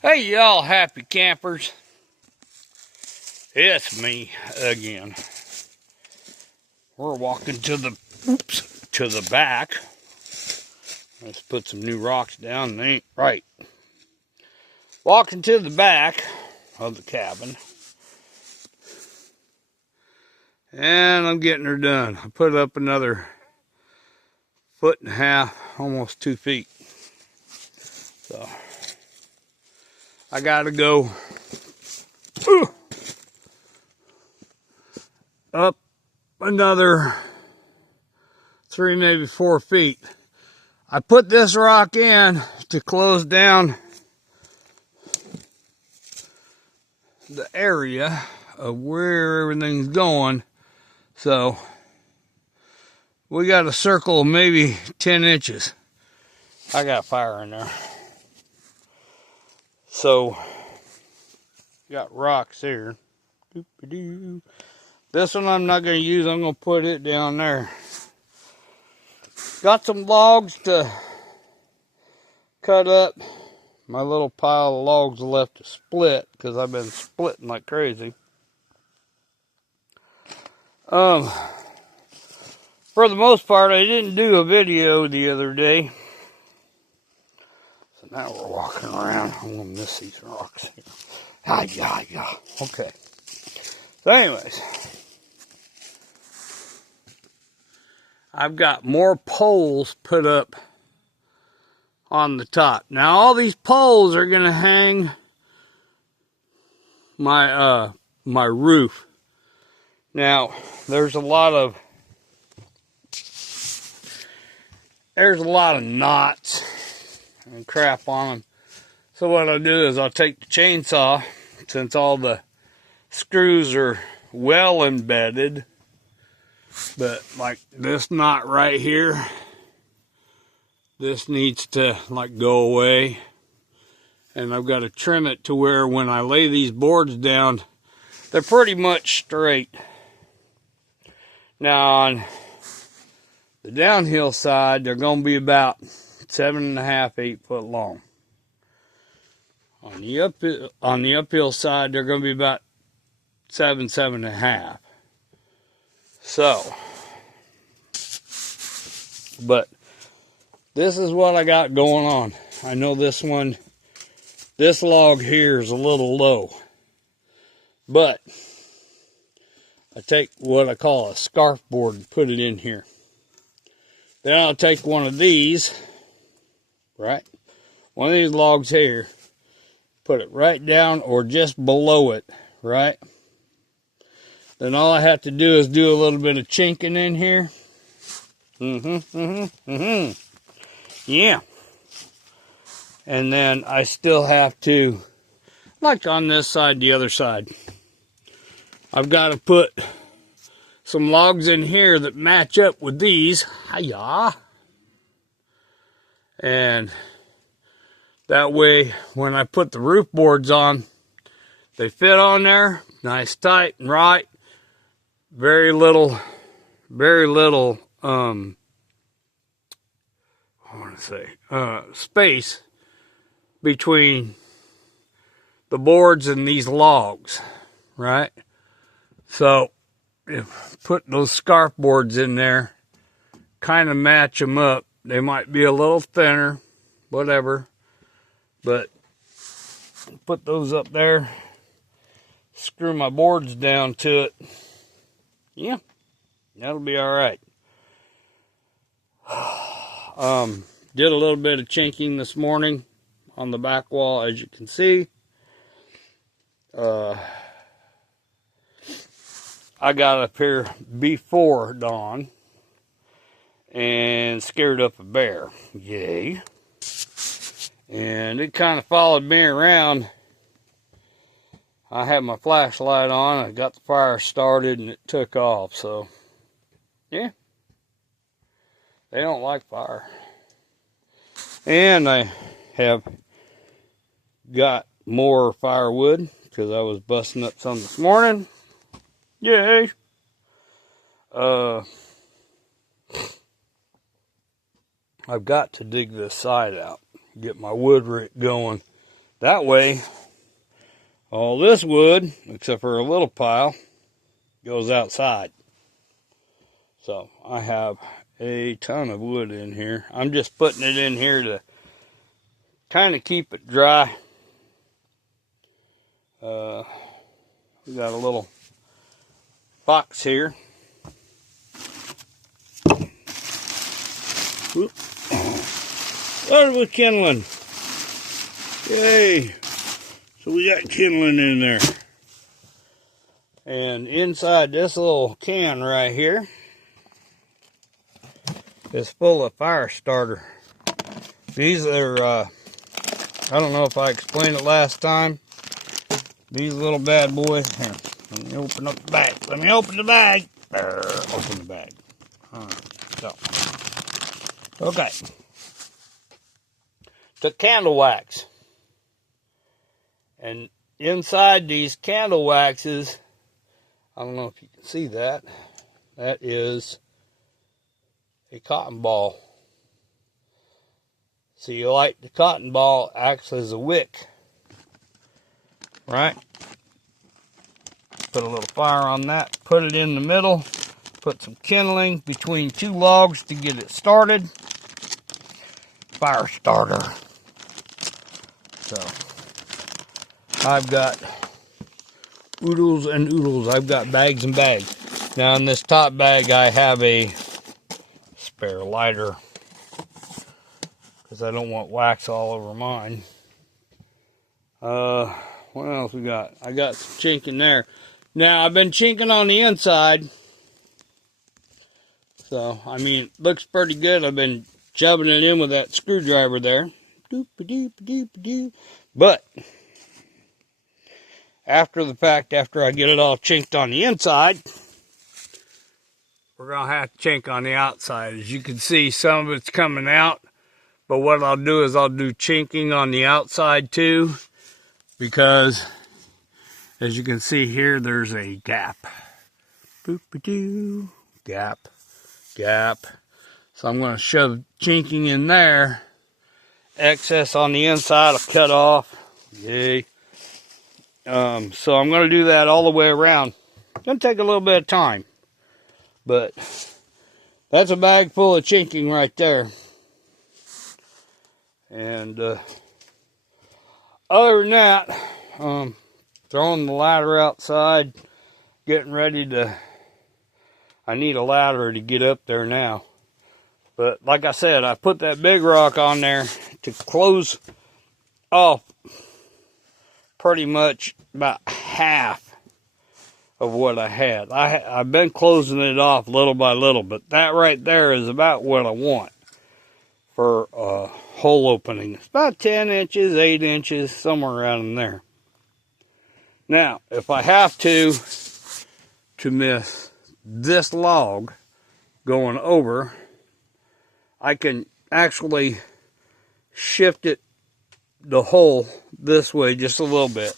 Hey y'all happy campers, it's me again. We're walking to the back. Let's put some new rocks down, they ain't right. Walking to the back of the cabin. And I'm getting her done. I put up another 1.5 feet, almost 2 feet. So I gotta go up another 3, maybe 4 feet. I put this rock in to close down the area of where everything's going. So we got a circle of maybe 10 inches. I got fire in there. So got rocks here. This one I'm not going to use. I'm going to put it down there. Got some logs to cut up. My little pile of logs left to split because I've been splitting like crazy. For the most part, I didn't do a video the other day. So now we're walking around. I'm going to miss these rocks here. Yeah. Okay. So anyways, I've got more poles put up on the top. Now all these poles are going to hang my my roof. Now there's a lot of knots and crap on them. So what I'll do is I'll take the chainsaw, since all the screws are well embedded, but like this knot right here, this needs to like go away, and I've got to trim it to where when I lay these boards down, they're pretty much straight. Now on the downhill side, they're going to be about 7.5 to 8 foot long. On the uphill side, they're going to be about 7.5. So, but this is what I got going on. I know this log here is a little low, but I take what I call a scarf board and put it in here. Then I'll take one of these, right? One of these logs here, put it right down or just below it, right? Then all I have to do is do a little bit of chinking in here. Yeah. And then I still have to, like on this side, the other side, I've got to put some logs in here that match up with these. Hiya. And that way, when I put the roof boards on, they fit on there, nice, tight, and right. Very little, space between the boards and these logs, right? So, if put those scarf boards in there, kind of match them up. They might be a little thinner, whatever, but put those up there, screw my boards down to it. Yeah, that'll be all right. Did a little bit of chinking this morning on the back wall, as you can see. I got up here before dawn and scared up a bear. Yay. And it kind of followed me around. I had my flashlight on, I got the fire started, and it took off. So, yeah. They don't like fire. And I have got more firewood because I was busting up some this morning. Yay! I've got to dig this side out, get my wood going, That way, all this wood, except for a little pile, goes outside. So I have a ton of wood in here. I'm just putting it in here to kind of keep it dry. We got a little box here. Whoop. What was kindling? Yay! So we got kindling in there. And inside this little can right here is full of fire starter. These are, I don't know if I explained it last time. These little bad boys. Here, let me open up the bag. Let me open the bag. Open the bag. Alright, so. Okay. Took candle wax. And inside these candle waxes, I don't know if you can see that. That is a cotton ball. So you light the cotton ball, acts as a wick. Right? Put a little fire on that, put it in the middle, put some kindling between two logs to get it started. Fire starter. So, I've got oodles and oodles. I've got bags and bags. Now in this top bag I have a spare lighter because I don't want wax all over mine. What else we got? I got some chinking there. Now, I've been chinking on the inside. So, I mean, it looks pretty good. I've been shoving it in with that screwdriver there. But, after the fact, after I get it all chinked on the inside, we're going to have to chink on the outside. As you can see, some of it's coming out. But what I'll do is I'll do chinking on the outside too. Because, as you can see here, there's a gap. Boop-a-doo. Gap. Gap. So I'm going to shove chinking in there. Excess on the inside will cut off. Yay. So I'm going to do that all the way around. It's going to take a little bit of time. But that's a bag full of chinking right there. And other than that, throwing the ladder outside, getting ready to, I need a ladder to get up there now. But like I said, I put that big rock on there to close off pretty much about half of what I had. I've been closing it off little by little, but that right there is about what I want for hole opening. It's about 10 inches, 8 inches, somewhere around in there. Now, if I have to miss this log going over, I can actually shift it, the hole, this way just a little bit.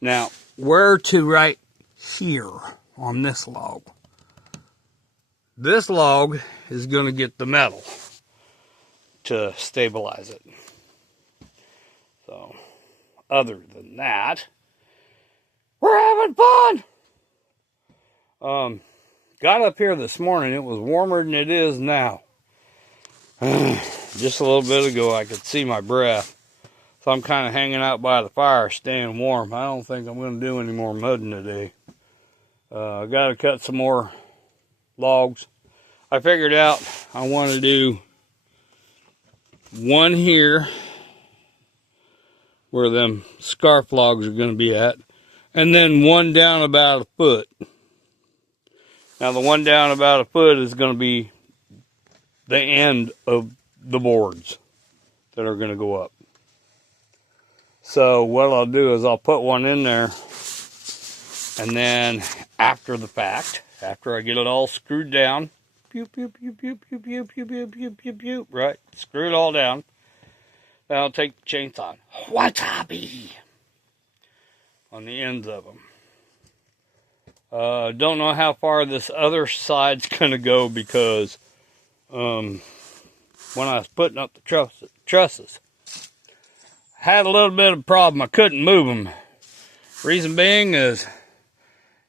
Now, where to right here on this log? This log is going to get the metal to stabilize it. So, other than that, we're having fun! Got up here this morning, it was warmer than it is now. Just a little bit ago I could see my breath. So I'm kind of hanging out by the fire, staying warm. I don't think I'm going to do any more mudding today. I got to cut some more logs. I figured out I want to do one here where them scarf logs are going to be at, and then one down about a foot. Now the one down about a foot is going to be the end of the boards that are going to go up. So what I'll do is I'll put one in there, and then after the fact, after I get it all screwed down, pew, pew, pew, pew, pew, pew, pew, pew, pew, pew, pew, right, screw it all down, then I'll take the chainsaw, wasabi, on the ends of them. Don't know how far this other side's going to go because when I was putting up the trusses, had a little bit of a problem. I couldn't move them. Reason being is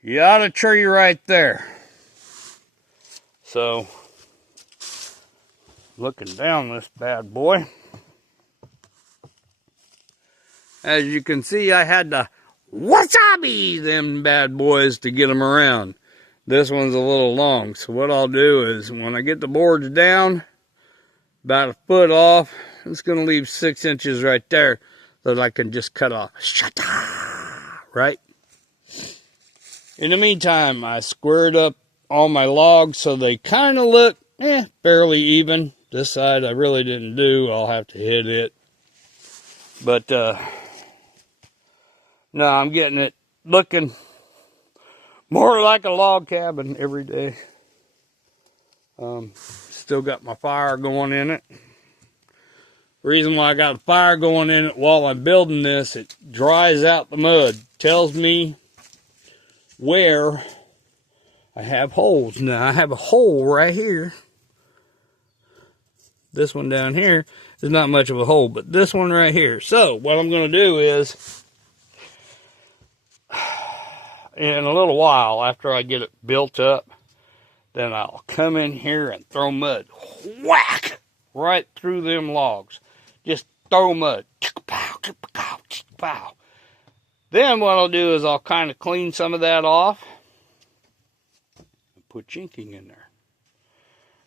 you got a tree right there. So, looking down this bad boy, as you can see, I had to wasabi them bad boys to get them around. This one's a little long, so what I'll do is when I get the boards down, about a foot off, it's going to leave 6 inches right there that I can just cut off. Right? In the meantime, I squared up all my logs so they kind of look fairly even. This side I really didn't do. I'll have to hit it. But, no, I'm getting it looking more like a log cabin every day. Still got my fire going in it. Reason why I got a fire going in it while I'm building this, it dries out the mud. Tells me where I have holes. Now I have a hole right here. This one down here is not much of a hole, but this one right here. So what I'm going to do is, in a little while after I get it built up, then I'll come in here and throw mud. Whack! Right through them logs. Just throw mud. Then what I'll do is I'll kind of clean some of that off and put chinking in there.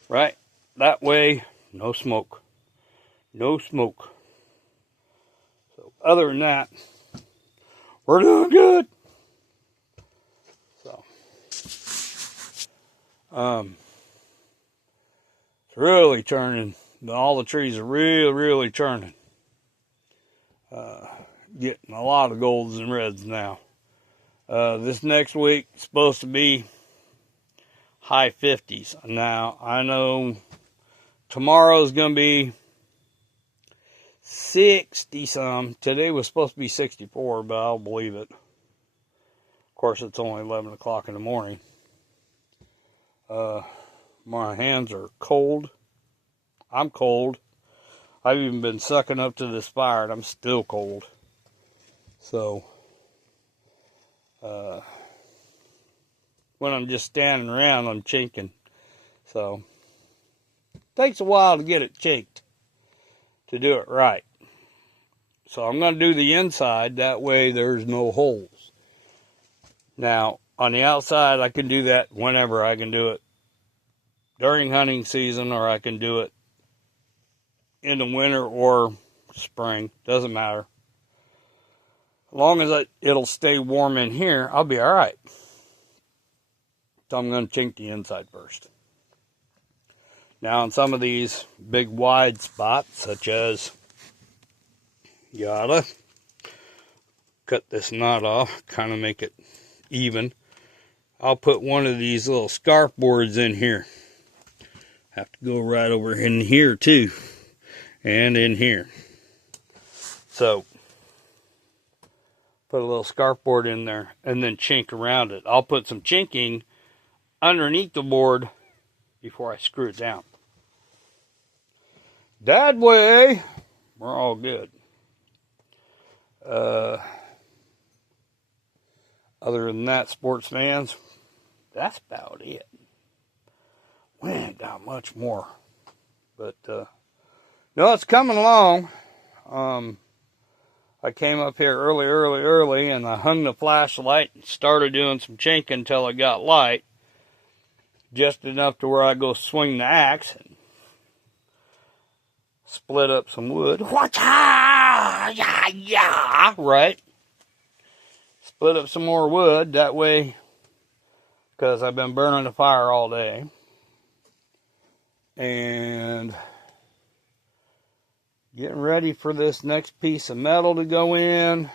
Right? That way, no smoke. No smoke. So other than that, we're doing good. So, it's really turning. All the trees are really turning. Getting a lot of golds and reds now. This next week is supposed to be high 50s. Now, I know tomorrow's going to be 60 some. Today was supposed to be 64, but I'll believe it. Of course, it's only 11 o'clock in the morning. My hands are cold. I'm cold. I've even been sucking up to this fire and I'm still cold. So, when I'm just standing around, I'm chinking. So, it takes a while to get it chinked, to do it right. So I'm going to do the inside, that way there's no holes. Now, on the outside, I can do that whenever. I can do it during hunting season, or I can do it in the winter or spring. Doesn't matter. As long as it'll stay warm in here, I'll be all right. So I'm going to chink the inside first. Now, on some of these big wide spots, such as you gotta cut this knot off, kind of make it even. I'll put one of these little scarf boards in here. Have to go right over in here too, and in here. So, put a little scarf board in there, and then chink around it. I'll put some chinking underneath the board before I screw it down. That way, we're all good. Other than that, sports fans, that's about it. We ain't got much more. But, no, it's coming along. I came up here early, and I hung the flashlight and started doing some chinking until it got light. Just enough to where I go swing the axe and split up some wood. Right? Split up some more wood, that way, because I've been burning the fire all day. And getting ready for this next piece of metal to go in.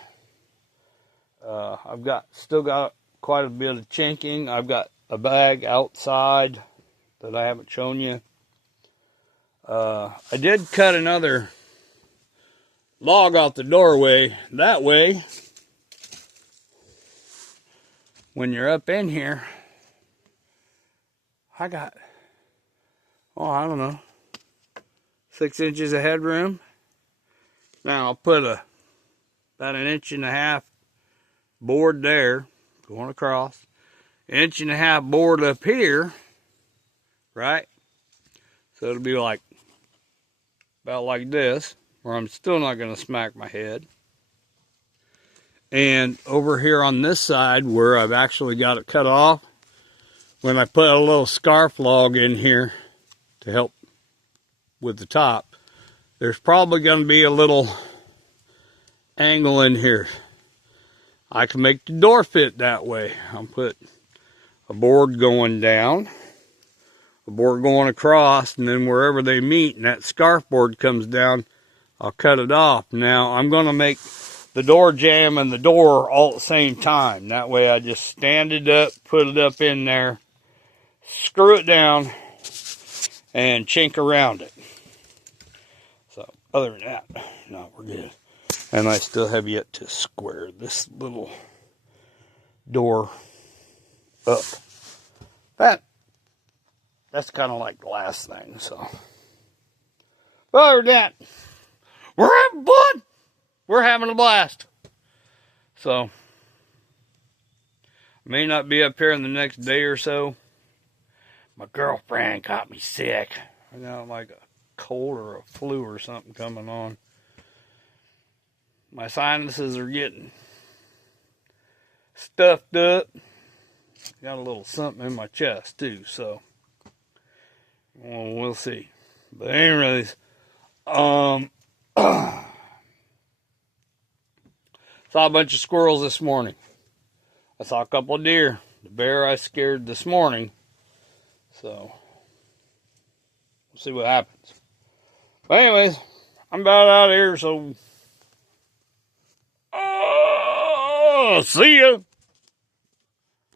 I've still got quite a bit of chinking. I've got a bag outside that I haven't shown you. I did cut another log off the doorway. That way, when you're up in here, I got, I don't know, 6 inches of headroom. Now I'll put a about 1.5 inch board there, going across. 1.5 inch board up here, right? So it'll be like, about like this, where I'm still not going to smack my head. And over here on this side, where I've actually got it cut off, when I put a little scarf log in here to help with the top, there's probably going to be a little angle in here. I can make the door fit that way. I'll put a board going down, a board going across, and then wherever they meet and that scarf board comes down, I'll cut it off. Now I'm going to make the door jamb and the door all at the same time. That way I just stand it up, put it up in there, screw it down, and chink around it. So other than that, no, we're good. And I still have yet to square this little door up. That's kind of like the last thing, so. But other than that, we're having fun. We're having a blast. So, may not be up here in the next day or so. My girlfriend got me sick. I got like a cold or a flu or something coming on. My sinuses are getting stuffed up. Got a little something in my chest too, so well, we'll see. But anyways, saw a bunch of squirrels this morning. I saw a couple of deer. The bear I scared this morning. So we'll see what happens. But anyways, I'm about out of here, so see ya.